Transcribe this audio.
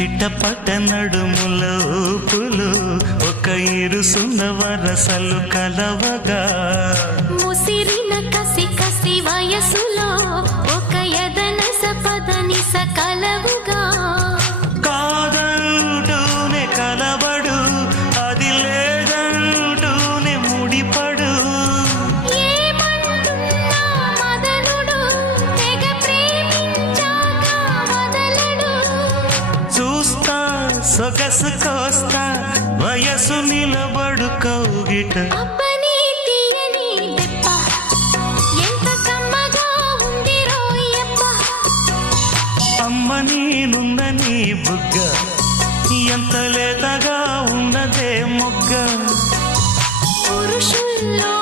చిట్టపట్ట నడుముల ఊపులు ఒక ఇరుసున్న వరసలు కలవగా ముసిరిన కసి కసి వయసులో ఒక యదన సపదని సకలవుగా కాదంటూనే కలబడు అది లేదంటూనే ముడిపడు ఏమంటున్నా మదనుడు తెగ ప్రేమించాక వదలడు చూస్తా సొగసు కోస్తా వయసు నిలబడు కౌగిట అబ్బని తీయని దెబ్బ ఎంత కమ్మగా ఉంది రోయప్ప అమ్మ నేనున్న నీ బుగ్గ ఎంత లేతగా ఉన్నదే మొగ్గ పురుషుల్లో